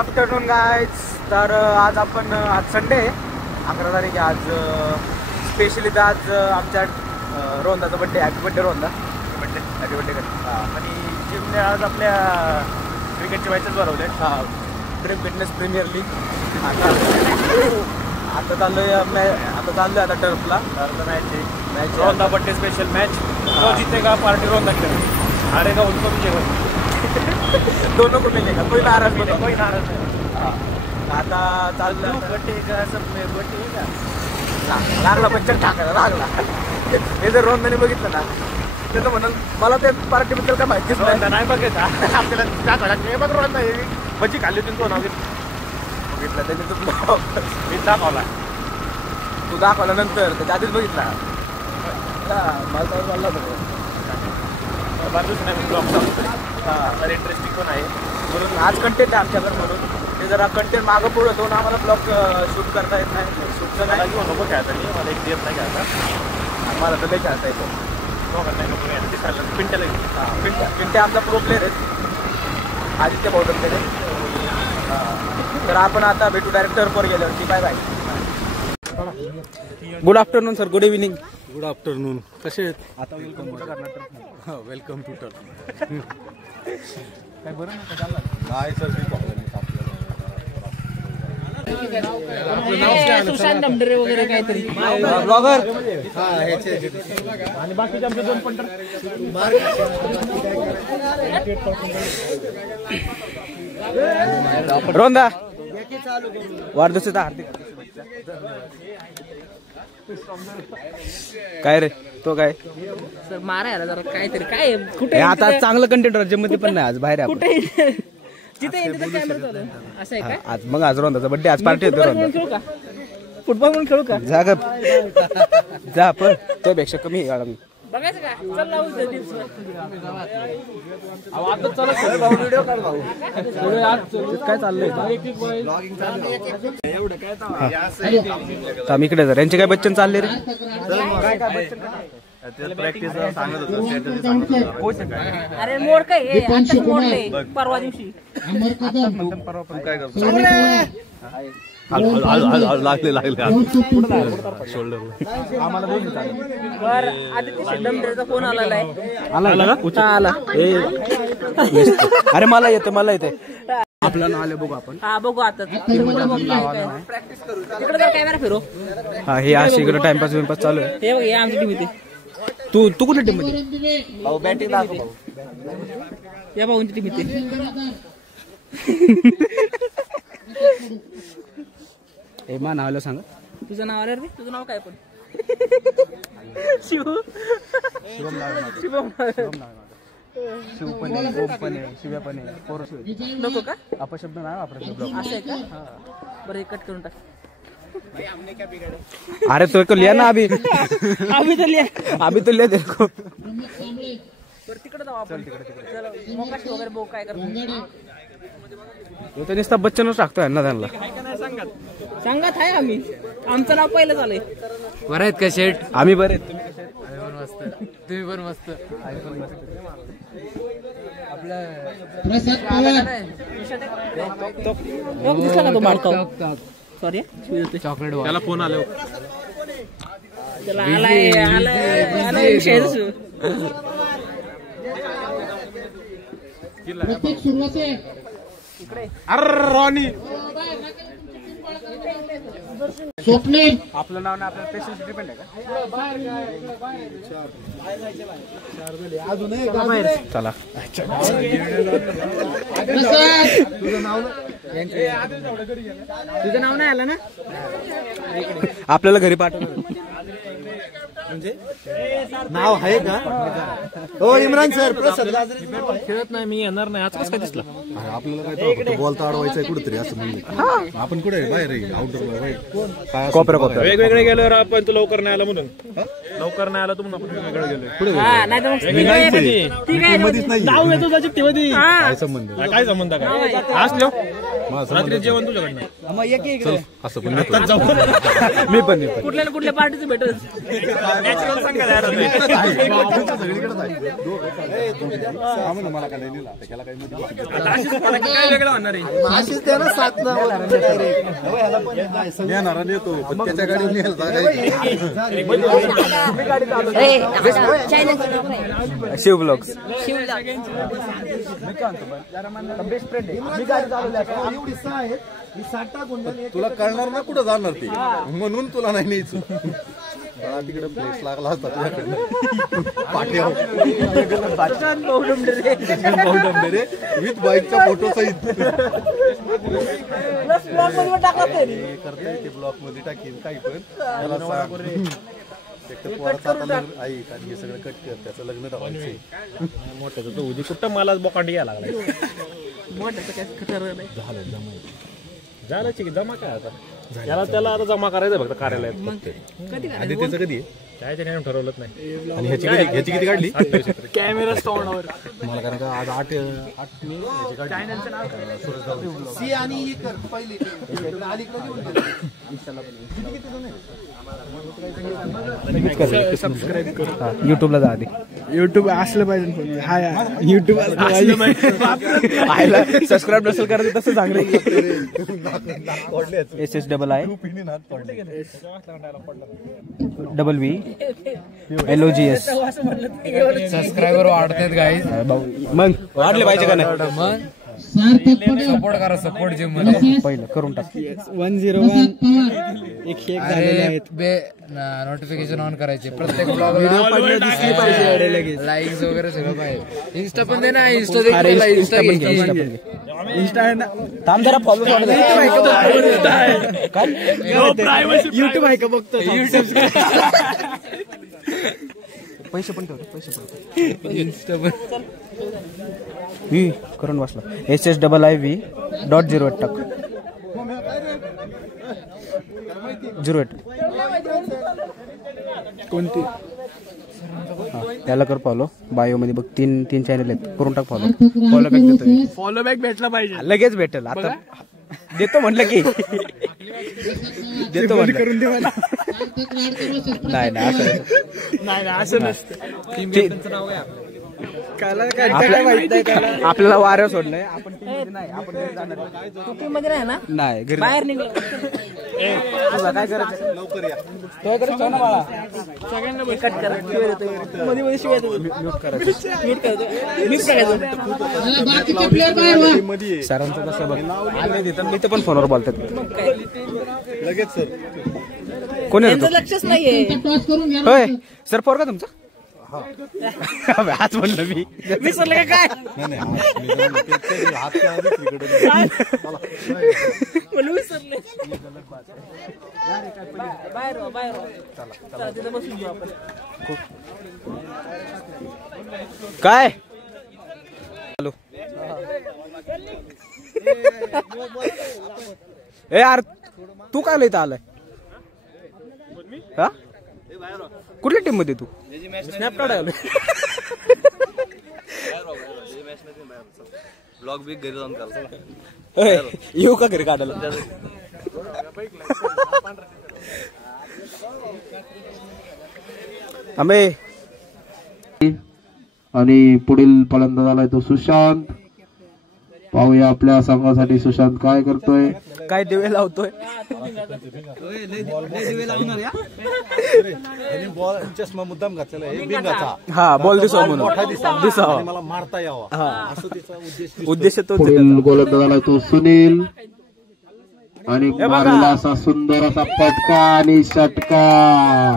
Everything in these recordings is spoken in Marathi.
Afternoon guys. तर आज आपण आज संडे 11 तारीख आहे. आज स्पेशली तर आज आमच्या रोंदाचा birthday. Happy birthday Ronda. Happy birthday कर. आणि जिमने आज आपल्या क्रिकेटचे मॅचेस भरवले. ड्रीम फिटनेस प्रीमियर लीग आता चाललोय. आता टर्फला मॅच रोंदा बड्डे स्पेशल मॅच. जो जितेगा पार्टी रोंदा खेळेल, हारेगा उनको भी जेवण. दोनों को मिलेगा, कोई नाराज नहीं. कोई नाराज नाही. आता चाललं बड्डे का सब में बड्डे का लागला बच्चन टाकायला लागला. हे जर रोंदाने बघितलं ना त्याचं म्हणून मला ते पार्टीबद्दल काय माहितीच नाही बघायचं. आपल्याला दाखवायला बघ रोंदा भजी खाल्ली होती तो नाव बघितलं त्याने तो मी दाखवला. तू दाखवला नंतर त्याच्या आधीच बघितला मला चालला बरोबर. तर इंटरेस्टिंग पण आहे. म्हणून आज कंटेंट आहे आमच्याकडे. म्हणून ते जरा कंटेंट मागं पुढं होतो ना. आम्हाला ब्लॉग शूट करता येत नाही. शूटचं नाही घेऊ नको खेळता नाही. मला एक गेम नाही खेळता. मला तर ते खेळता येतो. नको घ्यायला पिंट्याला पिंट्या आमचा प्रो प्लेअर आहेत. आदित्य भाऊकडे. तर आपण आता भेटू डायरेक्टरवर गेल्यावरती. Bye bye. Good afternoon sir. Good evening. Good afternoon. कसे आहेत? आता वेलकम करणार. Welcome to turf. काय बरं नाही चाललं. काय सर मी सुशांत डमडरे वगैरे काहीतरी ब्लॉगर आणि बाकीचे आमचे दोन पंटर. रोंदा वाढदिवसाचा हार्दिक. काय रे तो काय सर मारायला जरा काहीतरी काय कुठे आता चांगलं कंटेंट राज्यामध्ये पण नाही. आज बाहेर आहे आपण. कुठे जिथे तिथे कॅमेरा चालू आहे. असं आहे काय? आज मग आज रोंदाचा बड्डे. आज पार्टी होती रोंदा. खेळू का? फुटबॉल म्हणून खेळू का? जा ग जा. पण त्यापेक्षा कमी आहे. बघायचं का? चल लावू दे दिवस. काय चाललंय आम्ही इकडे जर यांचे काय बच्चन चालले रे. प्रॅक्टिस सांगत होतो. अरे मोड काय हे? आताच मोडले परवा दिवशी. काय करतो बर आदित्य डमडरेचा फोन आलेला आहे. आला. अरे मला येते आपलं नाव आलं बघू आपण. हा बघू आता. तिकडे जर कॅमेरा फिरो. हा हे अशी इकडे टाइमपास विमपास चालू आहे. हे बघ हे आमची टीम इथे. तू कुठल्या टीम मध्ये? बॅटिंग या भाऊंची टीम इथे. हे मा नाव सांगा. तुझं नाव रे. तुझं नाव काय पण? शिव शिवम. शिव पण आहे, ओम पण आहे, शिव्या पण आहे. नको का? अपशब्द नाही वापरायचं. असं आहे का? बरं हे कट करून टाक. अरे तो को लिया ना अभी. अभी तो लिया तेरे को. बरं तिकडे जाऊ आपण. चल मोकाशी वगैरे बघू काय करतो. तो नुसता बच्चनच टाकतोय ना त्यांना. सांगत आहे आम्ही. आमचं नाव पहिलं झालंय. बरं आहेत का शेट? आम्ही बरे आहेत. तुम्ही पण मस्त. दिसला का तो माडकाव? सॉरी चॉकलेट त्याला फोन आलो. त्याला आलाय विषय. रॉनी स्वप्नील आपलं नाव ना आपल्या पेशंट डिपेंड आहे का? चला तुझं नाव नाही आलं ना. आपल्याला घरी पाठवलं म्हणजे नाव आहे का? हो इम्रान सर. खेळत नाही मी. येणार नाही. आज कसं काय दिसला? आपल्याला काय बॉल तर अडवायचा कुठेतरी असं म्हणलं. आपण कुठे बाहेर आउटडोर कोपऱ्या वेगवेगळे गेल्यावर आपण तू लवकर नाही आला म्हणून. लवकर नाही आला तुम्ही आपण वेगवेगळे गेलो. मध्येच नाही. जाऊ येतो चिठ्ठीमध्ये. काय संबंध? काय संबंध काय असलो रात्री जेवण तुझ्याकडनं मग एक इकडे असं पण मी पण कुठल्या ना कुठल्या पार्टीचं भेटत नॅचरल सांगा यार मला काय लिहिला त्याला काही काय वेगळं होणार आहे येणार येतो पण त्याच्या गाडीवर शिव ब्लॉग्स बेस्ट फ्रेंड आहे मी गाडी चालवली तुला कळणार ना कुठं जाणार ते म्हणून तुला नाही न्यायचं तिकडे फ्लेक्स लागला असता तुझ्याकडनं पाठ्या विथ बाईकचा फोटो सहित करते ते ब्लॉक मध्ये टाकीन काही पण त्याला सांग पोराचं आता लग्न ऐक आणि हे सगळं कट कर त्याचं लग्न ठरवायचं मोठ्याचं तो उदी कुठं मला बोकांडी यायला लागला झालं की जमा काय आता त्याला आता जमा करायचं फक्त कार्यालयात आधी त्याचं कधी काय ते नाही ठरवलंच नाही आणि ह्याची किती काढली कॅमेरा स्टॉनवर मला कारण का आज 8 मी ह्याची युट्यूबला जा आधी युट्यूब असलं पाहिजे हा युट्यूब सबस्क्राईब नसेल करायचं तसं चांगलं SSII VVLOGS सबस्क्रायबर वाढतात गाईज मग वाढले पाहिजे का नाही मग सपोर्ट करा सपोर्ट जिम मध्ये पहिलं करून टाक 101 नोटिफिकेशन ऑन करायचे प्रत्येक ब्लॉगला लाईक्स वगैरे सगळं पाहिजे इंस्टा पण दे ना इंस्टा थांब जरा फॉलो युट्यूब आहे का बघतो पैसे पण ठेवतो इंस्टा पण करून बसला SSII.08 टाक 08 कोणती त्याला कर फॉलो बायो मध्ये बघ तीन चॅनल आहेत करून टाक फॉलो बॅक देतो फॉलो बॅक भेटला पाहिजे लगेच भेटेल आता देतो म्हटलं की देतो करून दे मला नाही असं नसतं आपल्याला वाऱ्यावर सोडलंय आपण टीम नाही आपण घरी जाणार तू टीम मध्ये नाही ना नाही घरी बाहेर निघ तुला काय करायचं लवकर या तो करायचं ना बाळा सगळ्यांना कट करा मध्ये मध्ये शिवाय म्यूट करायचं सरांचं कसं बघ आले तिथं मी ते पण फोनवर बोलतात लगेच सर कोणी त्यांचं लक्षच नाहीये होय सर फोर का तुमचं आज म्हणलं मी विसरलं का काय म्हणून विसरले बाहेर चला तिथं बसून घेऊ आपण काय हॅलो ए यार तू काय लिहिता आलाय हा कुठल्या टीम मध्ये तू स्नॅपचॅट आहे ब्लॉग बी घरी जाऊन करतो येऊ का घरी काढायला आम्ही आणि पुढील फलंदाज आलाय तो सुशांत पाहूया आपल्या संघासाठी सुशांत काय करतोय काय दिवे लावतोय बॉल चष्मा मुद्दाम घातलेला आहे बिंगाचा हा बॉल दिसावा म्हणून मोठा दिसावा मला मारता यावा असं त्याचा उद्देश उद्देश तो पुढील गोलंदाज आलाय तो सुनील आणि मारलेला असा सुंदर असा फटका आणि षटका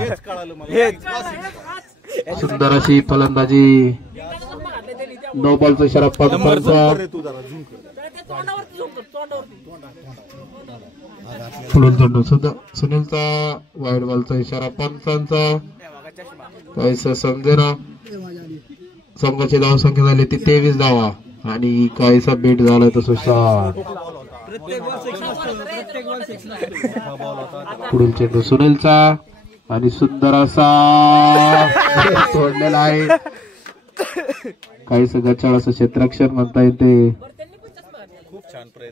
हेच कळालं मला सुंदर अशी फलंदाजी नो बॉलचा इशारा पंचांचा तू जरा झूम कर पुढील चेंडू सुनीलचा वाईड बॉलचा इशारा पंचांचा काहीसं समजेना संघाची धावसंख्या झाली ती 23 धावा आणि काहीसा बेट झाला तो सुशांत पुढील चेंडू सुनीलचा आणि सुंदर असा सोडलेला आहे काहीसं गचाळ असं क्षेत्ररक्षण म्हणता येते खूप छान प्रयत्न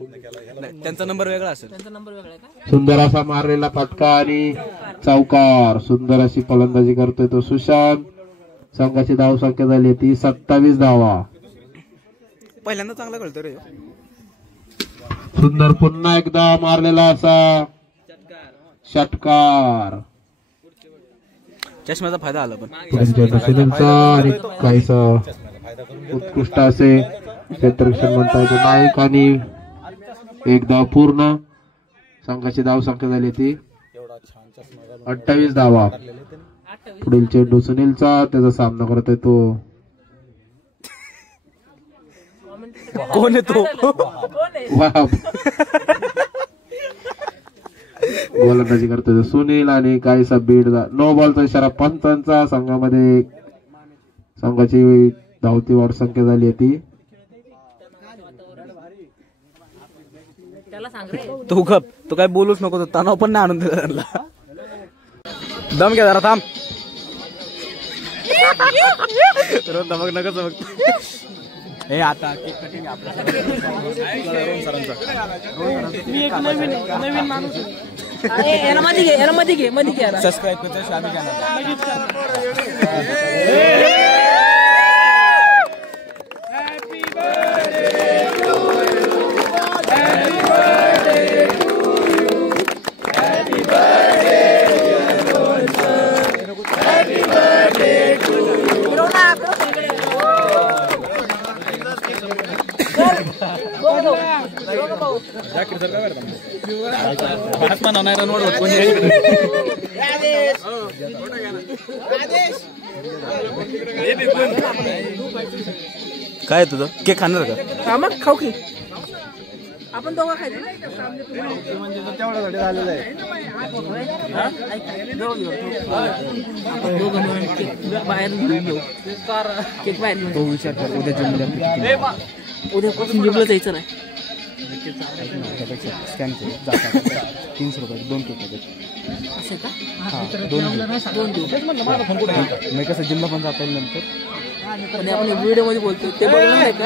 त्यांचा नंबर वेगळा असेल. त्यांचा नंबर वेगळा आहे का? सुंदर असा मारलेला फटका आणि चौकार. सुंदर अशी फलंदाजी करतोय तो सुशांत. संघाची धाव संख्या झाली ती 27 धावा. पहिल्यांदा चांगला खेळतो रे. सुंदर पुन्हा एकदा मारलेला असा षटकार. चष्म्याचा फायदा आला पण सुनीलचा आणि काहीसा उत्कृष्ट असे क्षेत्ररक्षण म्हणता येतो नाईक आणि एक धाव पूर्ण. संघाची धाव संख्या झाली ती 28 धावा. पुढील चेंडू सुनीलचा, त्याचा सामना करतोय तो कोण आहे तो? गोलंदाजी करतोय सुनील आणि काहीसा बीड. नो बॉलचा इशारा पंचांचा. संघामध्ये संघाची धावती वाढ संख्या झाली आहे ती. तू गप, तू काय बोलूच नको. तणाव पण नाही आणून दिला त्यांना. दम घ्या जरा, थांब. मग नका चमक. हे आता केक कटिंग मी एक नवीन माणूस याला मध्ये घे, याला मध्ये घे, मध्ये घे. सबस्क्राईब करतो आम्ही काय तुझं केक खाणार का? हा मग खाऊ की आपण दोघं खायचं म्हणजे तेवढ्यासाठी झालेलं आहे. बाहेर घेऊन घेऊ केक बाहेर घेऊन. तो विचार कर उद्या उद्यापासून जिमला जायचं नाही. स्कॅन करू जातात 300 रुपये 2 केक. असं का? हा 2 दिवस. मी कसं जिमला पण जाता येईल नंतर. आणि आपण व्हिडिओ मध्ये बोलतोय ते बघलं नाही का?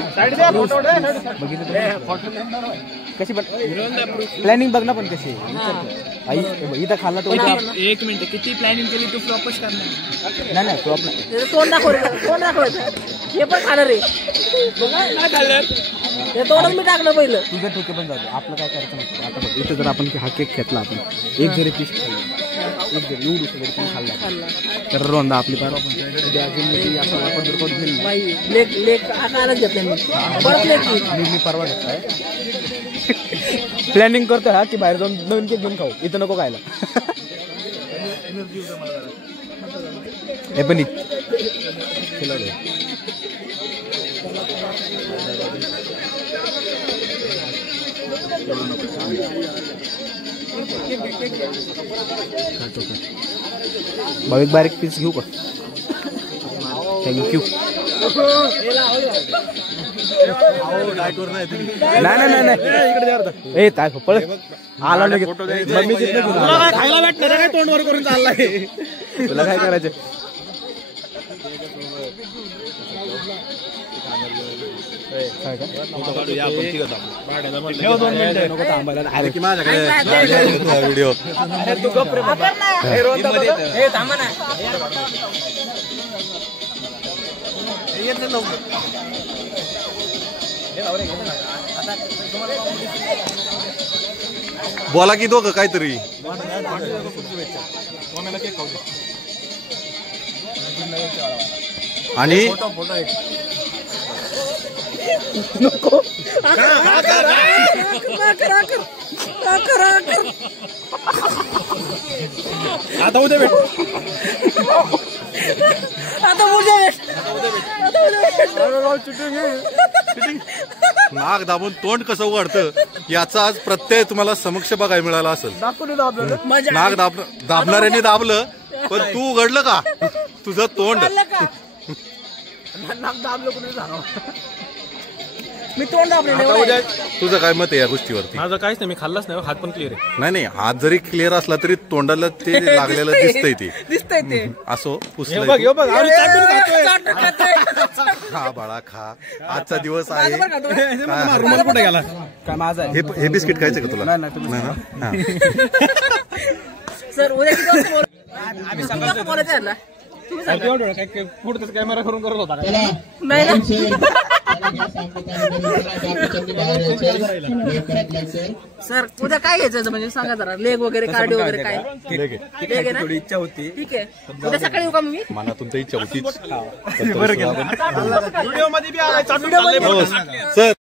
बघितलं कशी पण प्लॅनिंग बघ ना पण कशी आई इथं खाल्ला तो. एक मिनिट, किती प्लॅनिंग केली तू फ्लॉपच करणार? नाही फ्लॉप नाही. तोंड दाखवायचं हे पण खाणार रे. हे तोंडच मी टाकलं पहिलं. तुझं ठोके पण जाते. आपलं काय करायचं नसतं. आता बघ इथं जर आपण हा केक घेतला, आपण एक जरी पीस खाल्ला, एक जरी एवढं जरी पण खाल्ला तर रोंदा आपली पार लेक आकारच घेतला मी परवा घेतलाय. प्लॅनिंग करतो हा की बाहेर जाऊन नवीन केक घेऊन खाऊ, इथं नको खायला. हे पण बारीक बारीक पीस घेऊ का? थँक्यू. नाही काय पळ आला लगेच. खायला भेटणार काय तोंड वर करून चाललाय. तुला काय करायचं? व्हिडिओ बोला की दोघं काहीतरी. आणि नको आता उद्या भेट. नाक दाबून तोंड कसं उघडतं याचा आज प्रत्यय तुम्हाला समक्ष बघायला मिळाला असेल. नाक दाबणाऱ्यांनी दाबलं, पण तू उघडलं का तुझं तोंड? नाक दाबलं कुठे झालं. मी तोंड दाबलेलं आता उद्या तुझं काय मत आहे या गोष्टीवरती? माझं काहीच नाही, मी खाल्लाच नाही, हात पण क्लिअर आहे. नाही नाही, हात जरी क्लिअर असला तरी तोंडाला ते लागलेलं दिसतंय ते. दिसतंय ते. असो हे पुसलंय बघ, तू. हे बघ, आरू चाटून खातोय. चाटून खातोय. खा बाळा खा, आजचा दिवस आहे. माझं पण खातोय. काय रुमाल कुठे गेला? काय माझा आहे? हे बिस्किट खायचं का तुला? नाही नाही तुम्ही नाही ना? हा. सर उद्या किती वाजता किती वाजता बोलायचं याला? तुम्ही सांगा. एवढं काय पुढचा कॅमेरा करून करत होता काय? नाही ना. सर उद्या काय घ्यायचं म्हणजे सांगा जरा. लेग वगैरे कार्डिओ वगैरे काय? लेग आहे ना? थोडी इच्छा होती. ठीक आहे. उद्या सकाळी येऊ का मी? मनातून तर इच्छा होतीच. व्हिडिओ मध्ये बी आलाय, चाटून खाल्लंय. हो, सर